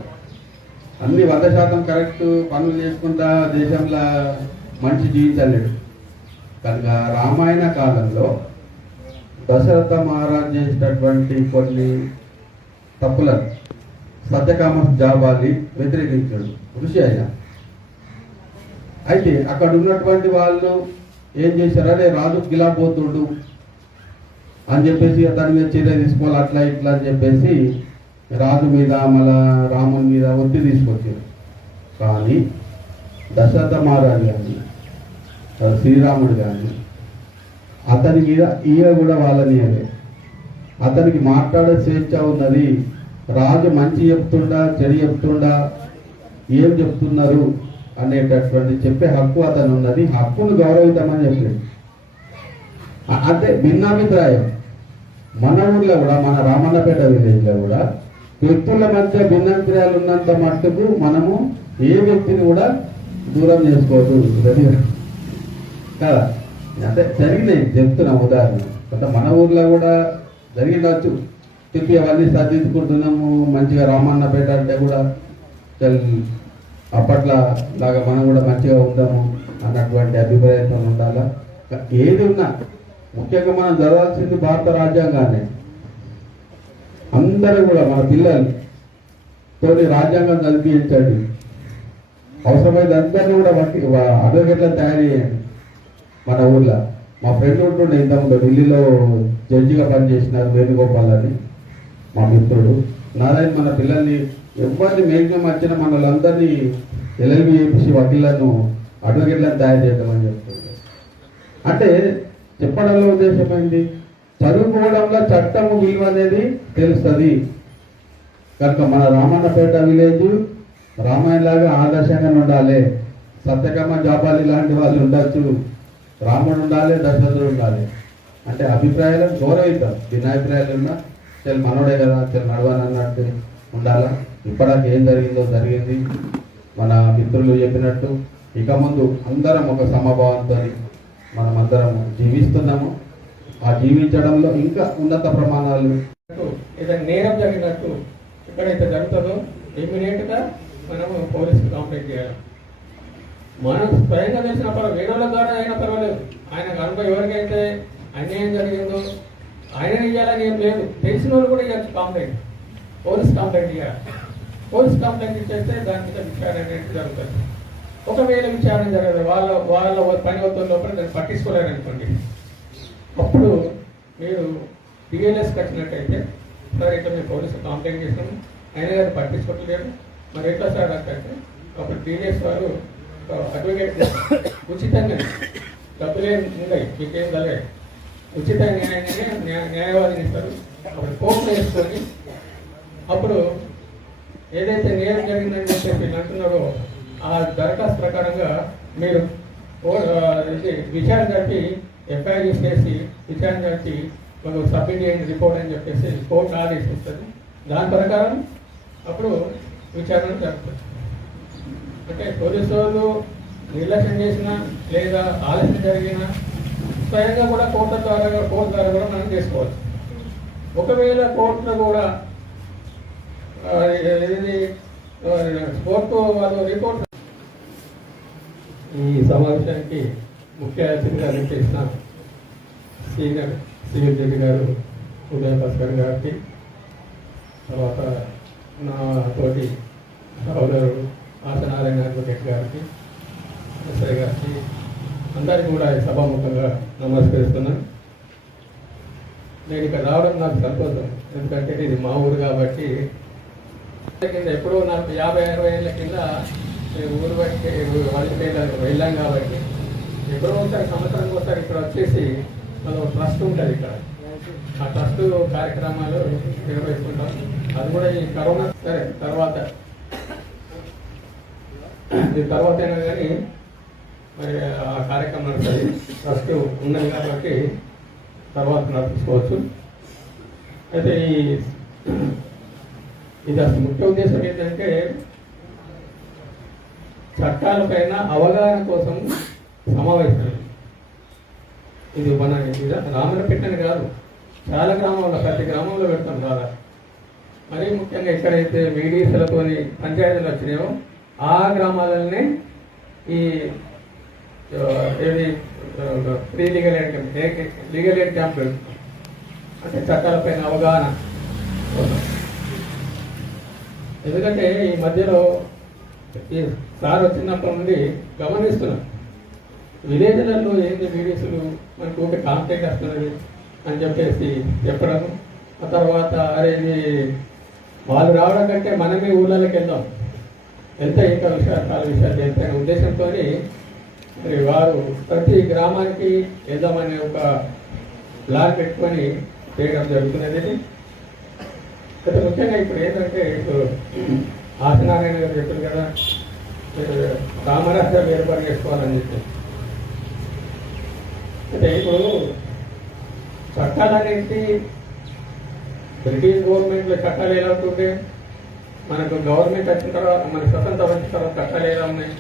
అన్ని 100% కరెక్ట్ పనులు చేసుకుంటా దేశంలో మంచి జీవించలేడు. కనుక రామాయణ కాలంలో దశరథ మహారాజ్ చేసినటువంటి కొన్ని తప్పులను సత్యకామ జాబాలి వ్యతిరేకించాడు, ఋషి అయినా. అయితే అక్కడ ఉన్నటువంటి వాళ్ళు ఏం చేశారు, అదే రాజు గిలాపోతుడు అని చెప్పేసి దాని మీద చర్య తీసుకోవాలి, అట్లా ఇట్లా అని చెప్పేసి రాజు మీద మళ్ళా రాముని మీద ఒత్తిడి తీసుకొచ్చారు. కానీ దశరథ మహారాజు కానీ శ్రీరాముడు కానీ అతని మీద ఈయ కూడా వాళ్ళని అతనికి మాట్లాడే స్వేచ్ఛ ఉన్నది. రాజు మంచి చెప్తుండా చెడు చెప్తుండా ఏం చెప్తున్నారు అనేటటువంటి చెప్పే హక్కు అతను ఉన్నది, హక్కును గౌరవిద్దామని చెప్పాడు. అంటే భిన్నాభిప్రాయం మన ఊర్లో కూడా, మన రామన్నపేట విలేజ్లో కూడా వ్యక్తుల మధ్య భిన్నాభిప్రాయాలు ఉన్నంత మట్టుకు మనము ఏ వ్యక్తిని కూడా దూరం చేసుకోవద్దు కదా. అంటే జరిగినాయి చెప్తున్నాం ఉదాహరణ, కొంత మన ఊర్లో కూడా జరిగిండవచ్చు. చెప్పి అవన్నీ సర్దిద్దుకుంటున్నాము, మంచిగా రామన్నపేట అంటే కూడా అప్పట్లో లాగా మనం కూడా మంచిగా ఉందాము అన్నటువంటి అభిప్రాయంతో ఉండాలా. ఏది ఉన్నా ముఖ్యంగా మనం చదవాల్సింది భారత రాజ్యాంగాన్ని. అందరూ కూడా మన పిల్లలతోని రాజ్యాంగం చదివించండి, అవసరమైతే అందరినీ కూడా అడ్వకేట్లను తయారు చేయండి. మన ఊర్లో మా ఫ్రెండ్ ఉంటుండే ఇంతకుముందు ఢిల్లీలో జడ్జిగా పనిచేసినారు, వేణుగోపాల్ అని మా మిత్రుడు. నారాయణ మన పిల్లల్ని ఎవరిని మేఘం వచ్చిన మన వాళ్ళందరినీ ఎల్ఎల్బి చేసి వకీళ్లను అడ్వకేట్లను తయారు చేద్దామని చెప్తుంది. అంటే చెప్పడంలో ఉద్దేశమైంది, చదువుకోవడంలో చట్టము విలువ అనేది తెలుస్తుంది. కనుక మన రామన్నపేట విలేజ్ రామాయణ లాగా ఆదర్శంగా ఉండాలి. సత్యకమ్మ జాబాలి లాంటి వాళ్ళు ఉండొచ్చు, రాముడు ఉండాలి, దశరథుడు ఉండాలి అంటే అభిప్రాయాలను గౌరవిద్దాం. భిన్నాభిప్రాయాలు ఉన్నా చల్ మనోడే కదా, చల్ నడవనన్నట్టు ఉండాలా. ఇప్పటికి ఏం జరిగిందో జరిగింది. మన మిత్రులు చెప్పినట్టు ఇక ముందు అందరం ఒక సమభావంతో మనం అందరం జీవిస్తున్నాము. ఆ జీవించడంలో ఇంకా ఉన్నత ప్రమాణాలు ఏదైనా నేరం జరిగినట్టు ఎక్కడైతే జరుగుతుందో ఇమీడియట్గా మనము పోలీసుకి కంప్లైంట్ చేయాలి. మనం స్వయంగా తెలిసిన పర్వాలేదు, వేరే వాళ్ళ ద్వారా అయినా పర్వాలేదు. ఆయన కనుక ఎవరికైతే అన్యాయం జరిగిందో ఆయన ఇవ్వాలని ఏం లేదు, తెలిసిన వాళ్ళు కూడా ఇవ్వచ్చు కంప్లైంట్. పోలీస్ కంప్లైంట్ ఇవ్వాలి. పోలీస్ కంప్లైంట్ ఇచ్చేస్తే దాని మీద విచారణ అనేది జరుగుతుంది. ఒకవేళ విచారణ జరగదు, వాళ్ళ పని అవుతున్న లోపల దాన్ని పట్టించుకోలేరనుకోండి, అప్పుడు మీరు టీఎల్ఎస్ కట్టినట్టయితే సార్ ఇట్లా మేము పోలీసు కంప్లైంట్ చేసినాము, ఆయన గారు పట్టించుకోవట్లేదు, మరి ఎట్లా సార్ అంటే అప్పుడు టీఎల్ఎస్ వారు అడ్వకేట్ ఉచితంగా డబ్బులే ఉన్నాయి, మీకేం కలిగే ఉచిత న్యాయవాదిని ఇస్తారు. అప్పుడు కోర్టులో వేసుకొని అప్పుడు ఏదైతే నేరం జరిగిందని చెప్పి అంటున్నారో ఆ దరఖాస్తు ప్రకారంగా మీరు విచారణ జరిపి ఎఫ్ఐఆర్ చేసి విచారణ జరిపి మనం సబ్మిట్ చేయండి రిపోర్ట్ అని చెప్పేసి కోర్టు ఆదేశం ఇస్తుంది. దాని ప్రకారం అప్పుడు విచారణ జరుగుతుంది. అంటే పోలీసు వాళ్ళు నిర్లక్ష్యం చేసినా లేదా ఆలస్యం జరిగినా స్వయంగా కూడా కోర్టు ద్వారా కూడా మనం చేసుకోవచ్చు. ఒకవేళ కోర్టులో కూడా ఇది కోర్టు వాళ్ళు రిపోర్ట్ ఈ సమావేశానికి ముఖ్య అతిథిగా చేసిన సీనియర్ సివిల్ జడ్జి గారు ఉదయ భాస్కర్ గారికి, తర్వాత నా తోటి సహోదరుడు ఆసనారాయణ అడ్వకేట్ గారికి, ఎస్ఐ గారికి, అందరికీ కూడా సభాముఖంగా నమస్కరిస్తున్నాను. నేను ఇక్కడ రావడం నాకు సంతోషం, ఎందుకంటే ఇది మా ఊరు కాబట్టి. కింద ఎప్పుడో నాకు 50-60 ఏళ్ళ కింద ఊరు బట్టి వాళ్ళకి వెళ్ళాం కాబట్టి ఎప్పుడో ఒకసారి సంవత్సరానికి ఒకసారి ఇక్కడ వచ్చేసి మనం ట్రస్ట్ ఉంటుంది ఇక్కడ, ఆ ట్రస్ట్ కార్యక్రమాలు నిర్వహిస్తుంటాం. అది కూడా ఈ కరోనా సరే తర్వాత అయినా కానీ మరి ఆ కార్యక్రమం నడుస్తుంది. ట్రస్ట్ ఉన్నది కాబట్టి తర్వాత నడుచుకోవచ్చు. అయితే ఇది అసలు ముఖ్య ఉద్దేశం ఏంటంటే చట్టాలపైన అవగాహన కోసం సమావేశం. ఇది మన రామన్నపేటని కాదు, చాలా గ్రామాల్లో ప్రతి గ్రామంలో పెడతాం బాగా. మరీ ముఖ్యంగా ఎక్కడైతే మీడియాలతో పంచాయతీలు వచ్చినాయో ఆ గ్రామాలనే ఈ ఏది ఫ్రీ లీగల్ ఎయిడ్ క్యాంప్ అంటే చట్టాలపైన అవగాహన కోసం. ఎందుకంటే ఈ మధ్యలో ఈ సార్ వచ్చినప్పటి నుండి గమనిస్తున్నాం, విలేజ్లలో ఏంటి మీడియాసులు మనకు ఒక కాంప్లైంట్ వస్తున్నది అని చెప్పేసి చెప్పడం, ఆ తర్వాత అరే వాళ్ళు రావడం కంటే మనమే ఊళ్ళలోకి వెళ్తే ఇంకా చాలా విషయాలు వెళ్తాయనే ఉద్దేశంతో మరి వారు ప్రతి గ్రామానికి వెళ్దామనే ఒక ప్లాన్ పెట్టుకొని చేయడం జరుగుతున్నది. అయితే ముఖ్యంగా ఇప్పుడు ఏంటంటే ఇప్పుడు ఆసనారాయణ గారు చెప్పారు కదా, రామరాజ్యాలు ఏర్పాటు చేసుకోవాలని చెప్పి. అంటే ఇప్పుడు చట్టాలు అనేది బ్రిటిష్ గవర్నమెంట్లో చట్టాలు ఎలా ఉంటుంటే మనకు గవర్నమెంట్ వచ్చిన తర్వాత మన స్వతంత్రం వచ్చిన తర్వాత చట్టాలు ఎలా ఉన్నాయి.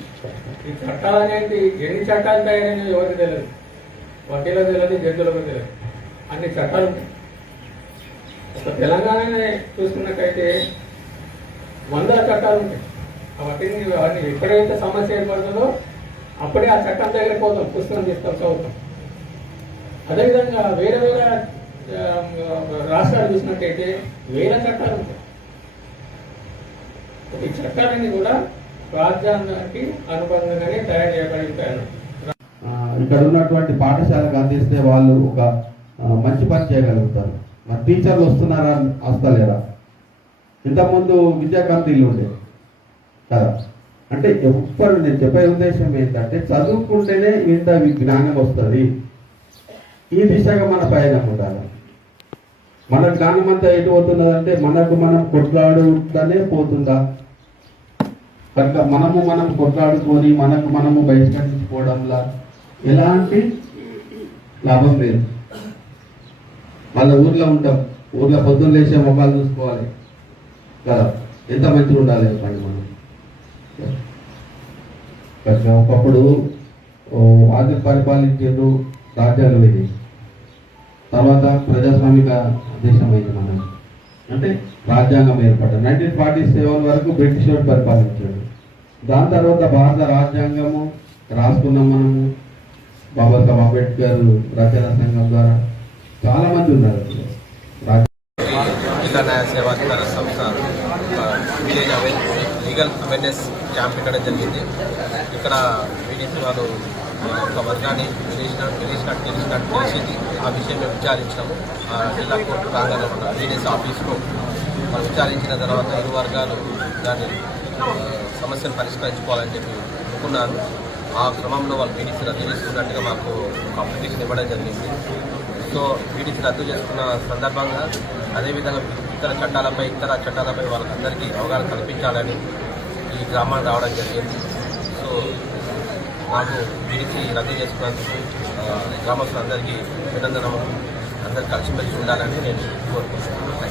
ఈ చట్టాలు అనేది ఎన్ని చట్టాలు తయారైనవి ఎవరికి తెలియదు, వకీలకు తెలియదు, జడ్జిలకు తెలియదు, అన్ని చట్టాలు ఉంటాయి. ఒక తెలంగాణనే చూసుకున్నట్టయితే 100 చట్టాలు ఉంటాయి. వాటిని ఎక్కడైతే సమస్య ఏర్పడుతుందో అప్పుడే ఆ చట్టం దగ్గర పోతాం, పుస్తకం తీస్తాం, చదువుతాం. అదేవిధంగా వేరే వేరే రాష్ట్రాలు చూసినట్టయితే వేరే చట్టాలు ఉంటాయి. ఈ చట్టాలన్నీ కూడా రాజ్యాంగానికి అనుబంధంగానే తయారు చేయబడి ఉంటాయి. ఇక్కడ ఉన్నటువంటి పాఠశాలకు అందిస్తే వాళ్ళు ఒక మంచి పని చేయగలుగుతారు. మరి టీచర్లు వస్తున్నారా, వస్తలేరా? ఇంతకుముందు విద్యా కమిటీలు ఉండే కదా. అంటే ఎప్పుడు నేను చెప్పే ఉద్దేశం ఏంటంటే చదువుకుంటేనే ఇంత జ్ఞానం వస్తుంది. ఈ దిశగా మన పయనం ఉండాలి. మన జ్ఞానం అంతా ఎటు పోతున్నదంటే మనకు మనం కొట్లాడుతూనే పోతుందా? కనుక మనం కొట్లాడుకొని మనము బహిష్కరించుకోవడంలా ఎలాంటి లాభం లేదు. వాళ్ళ ఊర్లో ఉంటాం, ఊర్లో పొద్దున్న లేచే మొక్కలు చూసుకోవాలి కదా, ఎంత మంచిగా ఉండాలి చెప్పండి మనం. కనుక ఒకప్పుడు ఆది పరిపాలించారు, రాజ్యాలు పోయి తర్వాత ప్రజాస్వామిక దేశం అయింది మనం, అంటే రాజ్యాంగం ఏర్పడ్డారు. 1947 వరకు బ్రిటిష్ వాడు పరిపాలించాడు. దాని తర్వాత భారత రాజ్యాంగము రాసుకున్నాం మనము. బాబాసాహెబ్ అంబేద్కర్ రచన సంఘం ద్వారా చాలా మంది ఉన్నారు. జిల్లా న్యాయ సేవాధికార సంస్థ విలేజ్ లీగల్ అవేర్నెస్ క్యాంప్ పెట్టడం జరిగింది. ఇక్కడ వీడికి వాళ్ళు ఒక వర్గాన్ని తెలిసినట్టు తెలిసింది. ఆ విషయం మేము విచారించినాము. జిల్లా కోర్టు ప్రాంగణంలో ఉన్న విలేజ్ ఆఫీస్లో మనం విచారించిన తర్వాత ఇరు వర్గాలు దాన్ని సమస్యను పరిష్కరించుకోవాలని చెప్పి అనుకున్నారు. ఆ క్రమంలో వాళ్ళు పీడీసీ రద్దు చేసుకున్నట్టుగా మాకు ఒక అప్లికేషన్ ఇవ్వడం జరిగింది. సో పీడీసీ రద్దు చేసుకున్న సందర్భంగా అదేవిధంగా ఇతర చట్టాలపై వాళ్ళకందరికీ అవగాహన కల్పించాలని ఈ గ్రామాన్ని రావడం జరిగింది. సో మాకు పీడీసీ రద్దు చేసుకున్నందుకు గ్రామస్తులందరికీ అభినందనలు, అందరూ కలిసిమెలిసి ఉండాలని నేను కోరుకుంటున్నాను.